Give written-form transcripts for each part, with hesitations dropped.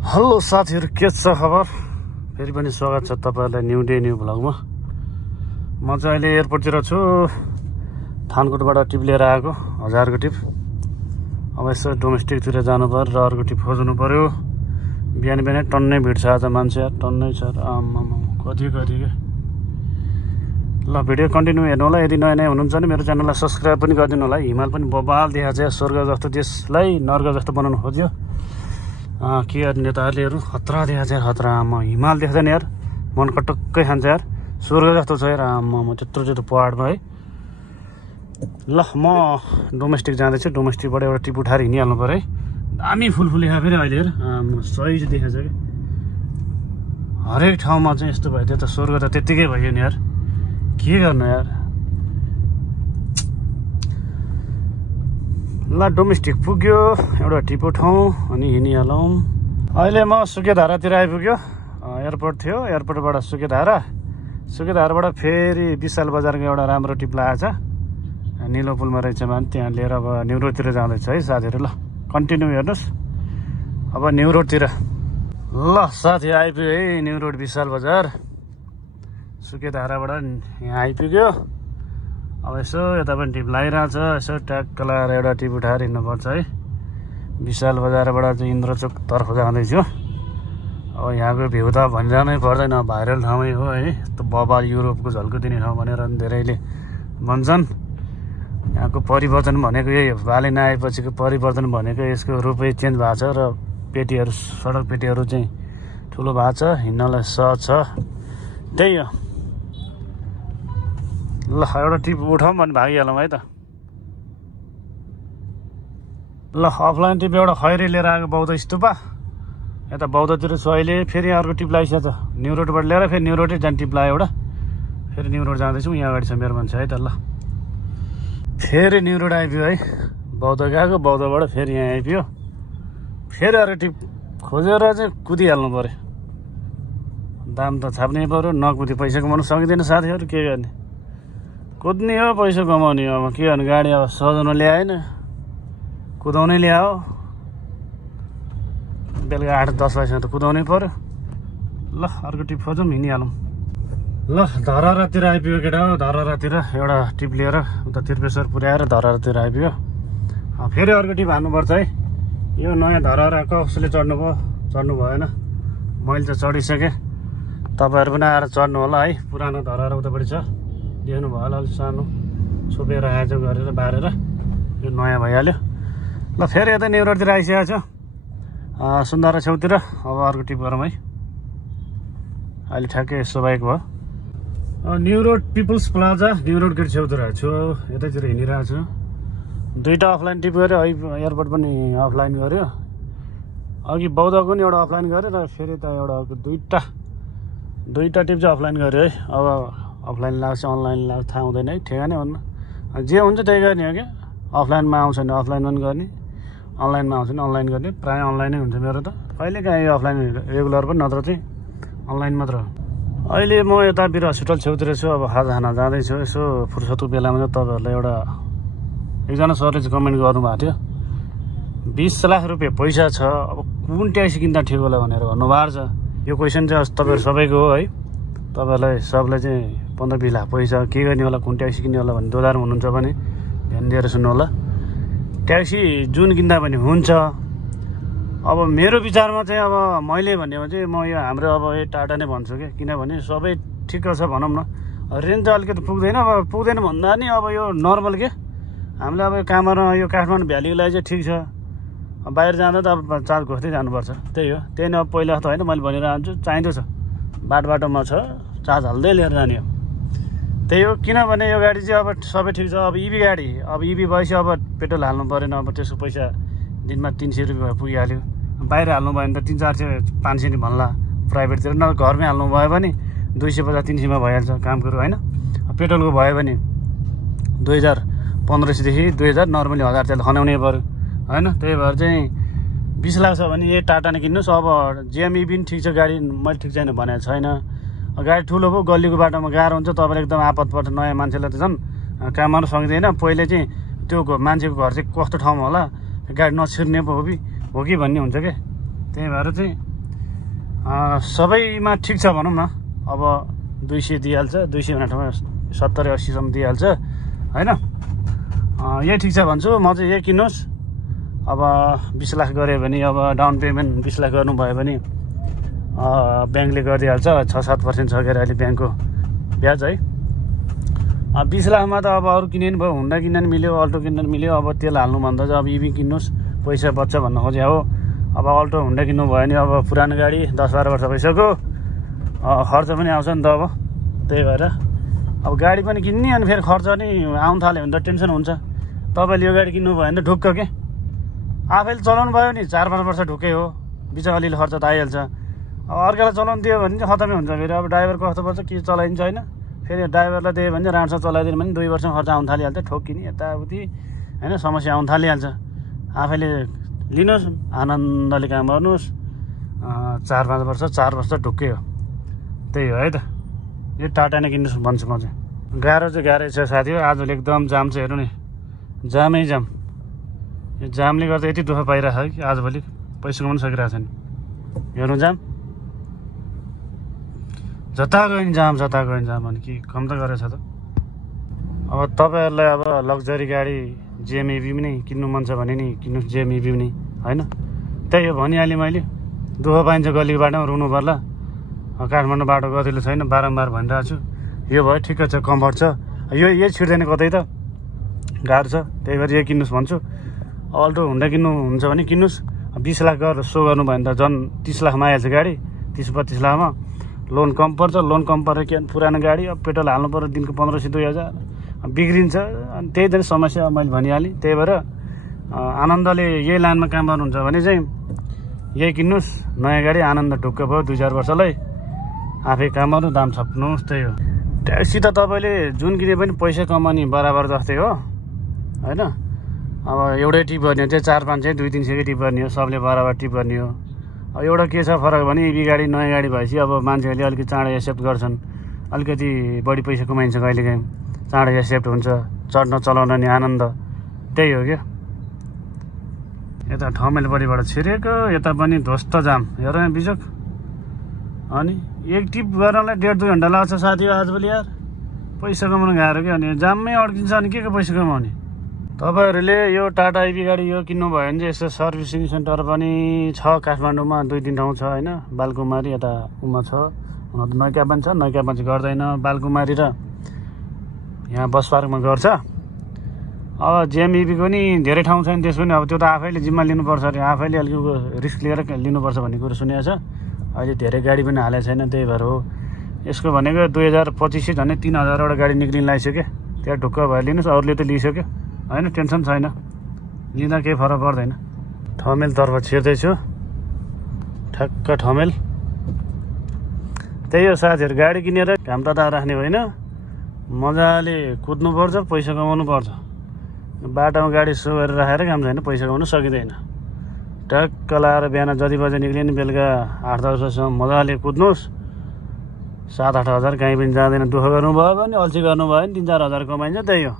Hello साथीहरु, के छ खबर? फेरि पनि स्वागत छ तपाईहरुलाई न्यू डे न्यू भ्लगमा। म चाहिँ अहिले एयरपोर्टतिर छु। थानकोटबाट टिप लिएर आएको, 1000 को टिप। अब यसो डोमेस्टिकतिर जानु पर्यो र अर्को टिप खोज्नु पर्यो। बिहान बिहानै टन्नै भिड छ आज, मान्छे टन्नै छ। आम्मामा कति के। ल भिडियो कन्टिन्यू हेर्नु होला। यदि नयाँ नयाँ हुनुहुन्छ भने मेरो च्यानललाई सब्स्क्राइब पनि गरिदिनु होला। हिमाल पनि बबाल देखाएको छ। स्वर्ग जस्तो देशलाई नर्क जस्तो बनाउनु खोज्यो के गर्ने नेताहरूले। खतरा देखाएको छ, खतरा। आमा हिमाल देख्दैन यार, मन कटक्कै खान्छ यार। स्वर्ग जस्तो छ यार। आमा त्यत्रो पहाडमा है। ल म डोमेस्टिक जाँदैछु। डोमेस्टिकबाट एउटा टिप उठाएर हिँडिहाल्नु पर्यो है। दामी फुल देखा फेरि अहिले हेर। सही देखाएको छ कि हरेक ठाउँमा चाहिँ यस्तो भयो। त्यो त स्वर्ग त त्यत्तिकै भयो नि यार, के गर्नु यार। ल डोमेस्टिक पुग्यो, एउटा टिप उठाउँ अनि हिँडिहालौँ। अहिले म सुकेधारातिर आइपुग्यो। एयरपोर्ट थियो, एयरपोर्टबाट सुकेधाराबाट फेरि विशाल बजारको एउटा राम्रो टिप लगाएको छ। निलो पुलमा रहेछ भने त्यहाँ लिएर अब न्यू रोडतिर जाँदैछ है साथीहरू। ल कन्टिन्यू हेर्नुहोस्। अब न्यू रोडतिर। ल साथी आइपुग्यो है न्यू रोड विशाल बजार। सुकेधाराबाट यहाँ आइपुग्यो। अब यसो यता पनि टिप लगाइरहेछ। यसो ट्याक्क लगाएर एउटा टिप उठाएर हिँड्नुपर्छ है। विशाल बजारबाट चाहिँ इन्द्रचोक तर्फ जाँदैछु। अब यहाँको भ्यू त भनिरहनै पर्दैन, भाइरल ठाउँै हो है। यस्तो बबाल युरोपको झल्को दिने ठाउँ भनेर धेरैले भन्छन्। यहाँको परिवर्तन भनेको यही हो। बाली नआएपछिको परिवर्तन भनेको यसको रूपै चेन्ज भएको छ र पेटीहरू, सडक पेटीहरू चाहिँ ठुलो भएको छ, हिँड्नलाई सहज छ। त्यही हो। ल एउटा टिप उठाउँ भने भागिहालौँ है त। ल अफलाइन टिप एउटा खैरी लिएर आएको बौद्ध स्तूपा। यता बौद्धतिर छु अहिले। फेरि अर्को टिप लगाइसकेको छ। न्यू रोडबाट लिएर फेरि न्यू रोडै जाने टिप लगायो एउटा। फेरि न्यू रोड जाँदैछौँ। यहाँ अगाडि छ मेरो मान्छे है त। ल फेरि न्यू रोड आइपुग्यो है। बौद्ध गएको, बौद्धबाट फेरि यहाँ आइपुग्यो। फेरि अर्को टिप खोजेर चाहिँ कुदिहाल्नु पऱ्यो। दाम त छाप्नै पऱ्यो। नकुदी पैसा कमाउनु सकिँदैन साथीहरू, के गर्ने। कुद्ने हो, पैसा कमाउने हो। अब के गर्नु, गाडी अब सजाउन ल्याएन, कुदाउनै ल्यायो। बेलुका 8-10 बजीसम्म त कुदाउनै पर्यो। ल अर्को टिप खोजौँ, हिँडिहालौँ। ल धरहरातिर आइपुग्यो केटा हो। धरहरातिर एउटा टिप लिएर उता त्रिपेश्वर पुर्याएर धरहरातिर आइपुग्यो। फेरि अर्को टिप हान्नुपर्छ है। यो नयाँ धरहरा कसले चढ्नु भएन। मैले त चढिसकेँ। तपाईँहरू पनि आएर चढ्नु होला है। पुरानो धरहरा उतापट्टि छ, देख्नु भयो होला। अलिक सानो छोपेर आएछ गरेर बारेर यो नयाँ भइहाल्यो। ल फेरि यता न्यू रोडतिर आइसकेको छु, सुन्दारा छेउतिर। अब अर्को टिप गरौँ है। अहिले ठ्याक्कै यस्तो बाइक भयो। New Road People's Plaza, New Road gate छेउतिर छु। यतैतिर हिँडिरहेको छु। दुईवटा अफलाइन टिप गऱ्यो। एयरपोर्ट पनि अफलाइन गऱ्यो। अघि बौद्धको नि एउटा अफलाइन गऱ्यो र फेरि त एउटा दुईवटा टिप चाहिँ अफलाइन गऱ्यो है। अब अफलाइन लाग्छ अनलाइन लाग्छ थाहा हुँदैन है, ठेगानै हुन्न। जे हुन्छ त्यही गर्ने हो क्या। अफलाइनमा आउँछ भने अफलाइनमा पनि गर्ने, अनलाइनमा आउँछ भने अनलाइन गर्ने। प्रायः अनलाइनै हुन्छ मेरो त। कहिले काहीँ अफलाइन रेगुलर पनि, नत्र चाहिँ अनलाइन मात्र हो। अहिले म यता वीर हस्पिटल छेउतिर छु। अब खाजा खान जाँदैछु। यसो फुर्सदको बेलामा चाहिँ तपाईँहरूलाई एकजना सरले चाहिँ कमेन्ट गर्नुभएको थियो, 20 लाख रुपियाँ पैसा छ, अब कुन ट्याक्सी किन्दा ठिक होला भनेर भन्नुभएको छ। यो क्वेसन चाहिँ तपाईँहरू सबैको हो है। तपाईँहरूलाई सबलाई चाहिँ 15-20 लाख पैसा के गर्ने होला, कुन ट्याक्सी किन्ने होला भन्ने दोधारमा हुनुहुन्छ भने ध्यान दिएर सुन्नु होला। ट्याक्सी जुन किन्दा पनि हुन्छ। अब मेरो विचारमा चाहिँ अब मैले भन्ने चाहिँ म यो हाम्रो अब यो टाटा नै भन्छु कि, किनभने सबै ठिक छ भनौँ न। रेन्ज चाहिँ अलिकति पुग्दैन। अब पुग्दैन भन्दा नि अब यो नर्मल के हामीले अब यो काममा यो काठमाडौँ भ्यालीको लागि चाहिँ ठिक छ। बाहिर जाँदा त अब चार्ज घोस्दै जानुपर्छ। त्यही हो। त्यही नै अब पहिला जस्तो होइन, मैले भनिरहन्छु चाहिँदो छ। बाटोमा छ, चार्ज हाल्दै लिएर जाने हो। त्यही हो। किनभने यो गाडी चाहिँ अब सबै ठिक छ। अब इभी गाडी, अब इभी भएपछि अब पेट्रोल हाल्नु परेन। अब त्यसको पैसा दिनमा 300 रुपियाँ पुगिहाल्यो। बाहिर हाल्नु भयो भने त 300-400-500 नि भन्ला प्राइभेटतिर। न घरमै हाल्नु भयो भने 250-300 भइहाल्छ काम कुरो होइन। पेट्रोलको भयो भने 2500देखि 2000, नर्मली 1000 चाहिँ खनाउनै पऱ्यो होइन। त्यही भएर चाहिँ 20 लाख छ भने यही टाटा नै किन्नुहोस्। अब जिएमई पनि ठिक छ गाडी, मैले ठिक छैन भनेको छैन। गाडी ठुलो भयो, गल्लीको बाटोमा गाह्रो हुन्छ। तपाईँले एकदम आपत पर्छ। नयाँ मान्छेलाई त झन् काम गर्नु सक्दैन। पहिले चाहिँ त्यो मान्छेको घर चाहिँ कस्तो ठाउँमा होला, गाडी नछिर्ने पो हो कि भन्ने हुन्छ क्या। त्यही भएर चाहिँ सबैमा ठिक छ भनौँ न। अब 200 दिइहाल्छ, 200 भन्ने ठाउँमा 70-80 सम्म दिइहाल्छ होइन। यही ठिक छ भन्छु म चाहिँ। यही किन्नुहोस्। अब 20 लाख गऱ्यो भने, अब डाउन पेमेन्ट 20 लाख गर्नुभयो भने ब्याङ्कले गरिदिइहाल्छ 6-7% छ के अरे अहिले ब्याङ्कको ब्याज है। 20 लाखमा त अब अरू किने नि भयो, हुन्डा किन्न नि मिल्यो, अल्टो किन्न नि मिल्यो। अब तेल हाल्नुभन्दा चाहिँ अब इभी किन्नुहोस्, पैसा बच्छ भन्न खोजे हो। अब अल्टो हुन्डा किन्नु भयो भने अब पुरानो गाडी 10-12 वर्ष भइसक्यो, खर्च पनि आउँछ नि त। अब त्यही भएर अब गाडी पनि किन्ने अनि फेरि खर्च नि आउनु थाल्यो भने त टेन्सन हुन्छ। तपाईँले यो गाडी किन्नु भयो भने त ढुक्क के, आफैले चलाउनु भयो नि 4-5 वर्ष ढुक्कै हो, बिचमा अलिअलि खर्च त आइहाल्छ। अब अर्कालाई चलाउनु दियो भने चाहिँ खतमै हुन्छ फेरि। अब ड्राइभर कस्तो पर्छ के चलाइन्छ होइन। फेरि ड्राइभरलाई दियो भने चाहिँ राम्रोसँग चलाइदिनु भने 2 वर्षमा खर्च आउनु थालिहाल्छ, ठोक्किने यताउति होइन, समस्या आउनु थालिहाल्छ। आफैले लिनुहोस्, आनन्दले काम गर्नुहोस्। 4-5 वर्ष 4 वर्ष ढुक्कै हो। त्यही हो है त। यो टाटा नै किन्नुहोस् भन्छु म चाहिँ। गाह्रो चाहिँ गाह्रै छ साथी हो। आजले एकदम जाम छ, हेर्नु नि, जामै जाम। यो जामले गर्दा यति दुःख पाइरहेको छ कि आजभोलि पैसा कमाउनु सकिरहेको छैन। हेर्नु जाम, जता गयो नि जाम, जता गयो नि जाम भने कि कम त गरेछ त। अब तपाईँहरूलाई अब लग्जरी गाडी जेएमइभी पनि किन्नु मन छ भने नि किन्नुहोस्, जेएमइभी पनि होइन। त्यही हो भनिहालेँ मैले। दुःख पाइन्छ गल्लीको बाटोमा, रुनु पर्ला। काठमाडौँ बाटो गतिलो छैन, बारम्बार भनिरहेको छु। यो भयो ठिक्क छ, कम्फर्ट छ। यही छिर्दैन कतै त, गाह्रो छ। त्यही भएर यही किन्नुहोस् भन्छु। अल्टो हुन्डा किन्नुहुन्छ भने किन्नुहोस्। 20 लाख गरेर सो गर्नु भयो भने त झन् 30 लाखमा आइहाल्छ गाडी। 30-32 लाखमा लोन कम पर्छ। लोन कम परेर के पुरानो गाडी, अब पेट्रोल हाल्नु पर्यो दिनको 1500-2000, बिग्रिन्छ। अनि त्यही त समस्या मैले भनिहालेँ। त्यही भएर आनन्दले यही लाइनमा काम गर्नुहुन्छ भने चाहिँ यही किन्नुहोस्। नयाँ गाडी आनन्द ढुक्क भयो 2-4 वर्षलाई, आफै काम गर्नु, दाम छप्नुहोस्। त्यही हो। ट्याक्सी त तपाईँले जुन किने पनि पैसा कमाउने बराबर जस्तै हो होइन। अब एउटै टिप गर्ने हो चाहिँ 4-500, 200-300 टिप गर्ने हो, सबले बराबर टिप गर्ने हो। अब एउटा के छ फरक भने इभी गाडी नयाँ गाडी भएपछि अब मान्छेहरूले अलिकति चाँडै एक्सेप्ट गर्छन्। अलिकति बढी पैसा कमाइन्छ कहिलेकाहीँ, चाँडै एक्सेप्ट हुन्छ, चढ्न चलाउन नि आनन्द। त्यही हो क्या। यता ठमेलपट्टिबाट छिरेको, यता पनि ध्वस्त जाम। हेर यहाँ बिजोक। अनि एक टिप गर्नलाई 1.5-2 घन्टा लाग्छ साथी हो आजभोलि यार। पैसा कमाउनु गाह्रो क्या। अनि जाममै अड्किन्छ अनि के पैसा कमाउने। तपाईँहरूले यो टाटा इभी गाडी यो किन्नुभयो भने चाहिँ यसो सर्भिसिङ सेन्टर पनि छ काठमाडौँमा, 2-3 ठाउँ छ होइन। बालकुमारी यता उमा छ, नैक्यापन छ। नैक्यापन चाहिँ गर्दैन, बालकुमारी र यहाँ बस पार्कमा गर्छ। अब जेएमइभीको नि धेरै ठाउँ छैन त्यसको नि। अब त्यो त आफैले जिम्मा लिनुपर्छ अरे, आफैले अलिक रिस्क लिएर लिनुपर्छ भन्ने कुरो सुनेको छ। अहिले धेरै गाडी पनि हालेको छैन, त्यही भएर हो। यसको भनेको 2025 झन् 3000वटा गाडी निक्लिन लागिसक्यो। त्यहाँ ढुक्क भएर लिनुहोस्, अरूले त लिइसक्यो होइन, टेन्सन छैन, लिँदा केही फरक पर्दैन। ठमेलतर्फ छिर्दैछु, ठ्याक्क ठमेल। त्यही हो साथीहरू, गाडी किनेर घाम ताता राख्ने होइन, मजाले कुद्नुपर्छ, पैसा कमाउनु पर्छ। बाटोमा गाडी सो गरेर राखेर काम छैन, पैसा कमाउनु सकिँदैन। टक्क लाएर बिहान जति बजे निक्लियो नि बेलुका 8-10 बजीसम्म मजाले कुद्नुहोस्। 7-8 हजार कहीँ पनि जाँदैन। दुःख गर्नुभयो भने, अल्छी गर्नुभयो भने 3-4 हजार कमाइन्छ। त्यही हो।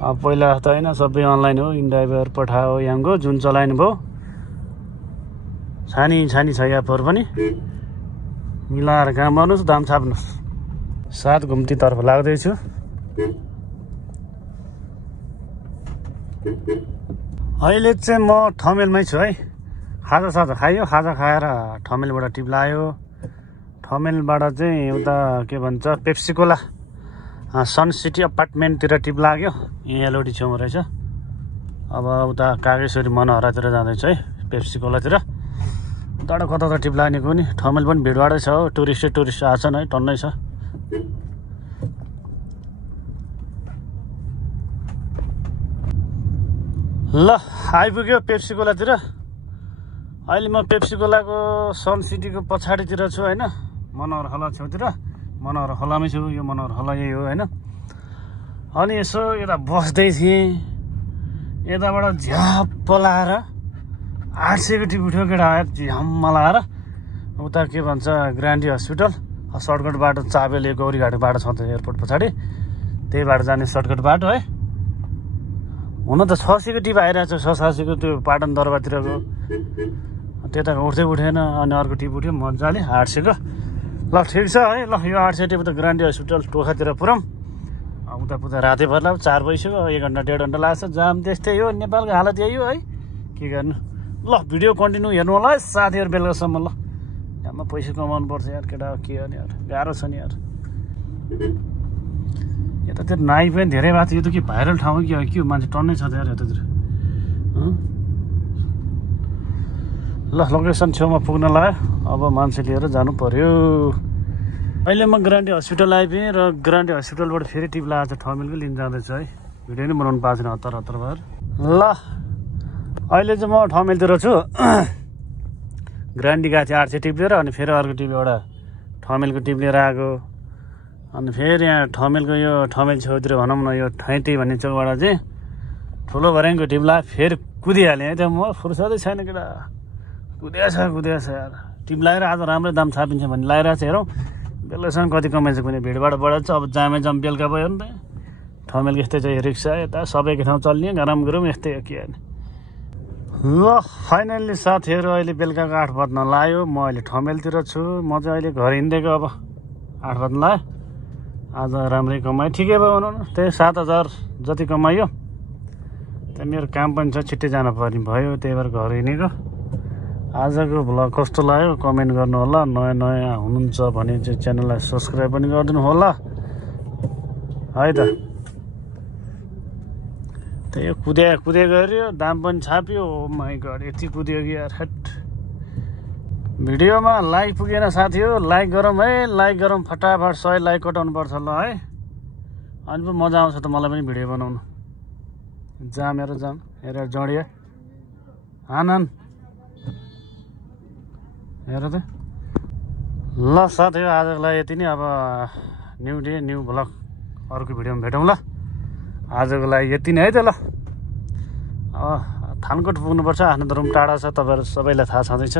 अब पहिला त होइन, सबै अनलाइन हो। इनड्राइभर पठाओ याङ्गो जुन चलाइनु भयो, छानी छ एपहरू पनि मिलाएर काम गर्नुहोस्, दाम छाप्नुहोस्। 7 घुम्तीतर्फ लाग्दैछु। अहिले चाहिँ म ठमेलमै छु है। खाजा खायो, खाजा खाएर ठमेलबाट टिप लायो। ठमेलबाट चाहिँ उता के भन्छ पेप्सीकोला सन सिटी अपार्टमेन्टतिर टिप लाग्यो। यहाँ एलओडी छेउमा रहेछ। अब उता कागेश्वरी मनोहरातिर जाँदैछ है, पेप्सीकोलातिर। उताबाट कता टिप लाग्ने कुनी। ठमेल पनि भिडभाडै छ हो, टुरिस्ट आछन् है, टन्नै छ। ल आइपुग्यो पेप्सीकोलातिर। अहिले म पेप्सीकोलाको सन सिटीको पछाडितिर छु होइन, मनोहर खोला छेउतिर। मनोहर खोलामै छु, यो मनोहर खोला यही हो होइन। अनि यसो यता बस्दै थिएँ, यताबाट झ्याप्प लाएर 800को टिप उठ्यो केटा, झ्याम्म लाएर उता के भन्छ ग्रान्डी हस्पिटल सर्टकट बाटो, चाबेले गौरीघाट बाटो छ त एयरपोर्ट पछाडि, त्यही बाटो जाने सर्टकट बाटो है। हुन त 600 को टिप आइरहेको छ 670 को त्यो पाटन दरबारतिरको त्यता उठ्दै उठेन अनि अर्को टिप उठ्यो मजाले 800 को ल ठिक छ है ल यो 800 टिप त ग्रान्डी हस्पिटल टोखातिर पुरौँ उता पुता रातै पर्ला 4 बजीसक्यो 1 घन्टा 1.5 घन्टा लाग्छ जाम त्यस्तै हो नेपालको हालत यही हो है के गर्नु ल भिडियो कन्टिन्यू हेर्नु होला है साथीहरु बेलुकासम्म ल यहाँमा पैसा कमाउनु पर्छ यार केटा के गर्ने यार गाह्रो छ नि यार यता त्यो नाइ पनि धेरै भएको यो त के भाइरल ठाउँ हो के हो मान्छे टन्नै छ त यार यतातिर ल लोकेसन छेउमा पुग्न लाग्यो अब मान्छे लिएर जानु पर्यो अहिले म ग्रान्डी हस्पिटल आइपुगेँ र ग्रान्डी हस्पिटलबाट फेरि टिप लगाएको छ ठमेलको लिन जाँदैछु है भिडियो नै बनाउनु पाएको छैन हतार हतार भएर ल अहिले चाहिँ म ठमेलतिर छु ग्रान्डी गएको थिएँ 800 टिप लिएर अनि फेरि अर्को टिप एउटा ठमेलको टिप लिएर आएको अनि फेरि यहाँ ठमेलको यो ठमेल छेउतिर भनौँ न यो ठैती भन्ने चौकबाट चाहिँ ठुलो भर्याङको टिप लगायो फेरि कुदिहालेँ है त म फुर्सदै छैन केटा कुदिया छ यार टिप लगाएर आज राम्रै दाम छापिन्छ भन्ने लगाइरहेको छ हेरौँ बेलुकासम्म कति कमाइन्छ कुनै भिडबाट बढाउँछ अब जामै बेलुका भयो नि त ठमेलको यस्तै चाहिँ रिक्सा यता सबैको ठाउँ चल्ने गरम गरौँ यस्तै हो के होइन ल फाइनल्ली साथीहरू अहिले बेलुकाको 8 बज्न लाग्यो म अहिले ठमेलतिर छु म चाहिँ अहिले घर हिँडेको अब 8 बज्न लाग्यो आज राम्रै कमाएँ ठिकै भयो भनौँ न त्यही 7,000 जति कमायो त्यहाँ मेरो काम पनि छ छिट्टै जान पर्ने भयो त्यही भएर घर हिँडेको आजको भ्लग कस्तो लाग्यो कमेन्ट गर्नु होला नयाँ हुनुहुन्छ भने चाहिँ च्यानललाई सब्स्क्राइब पनि गरिदिनु होला है त त्यही कुदे गऱ्यो दाम पनि छाप्यो ओ माइ गड यति कुदियो कि यार हेट भिडियोमा लाइक पुगेन साथी हो लाइक गरौँ है लाइक गरौँ फटाफट 100 लाइक कटाउनु पर्छ ल है अनि पो मजा आउँछ त मलाई पनि भिडियो बनाउनु जाम हेर जडिया आनन्द हेर त ल साथी आजको लागि यति नै अब न्यू डे न्यू भ्लग अर्को भिडियोमा भेटौँ ल आजको लागि यति नै है त ल थानकोट पुग्नुपर्छ आफ्नो त रुम टाढा छ तपाईँहरू सबैलाई थाहा छँदैछ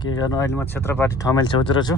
के गर्नु अहिले म क्षेत्रपाटी ठमेल छेउतिर छु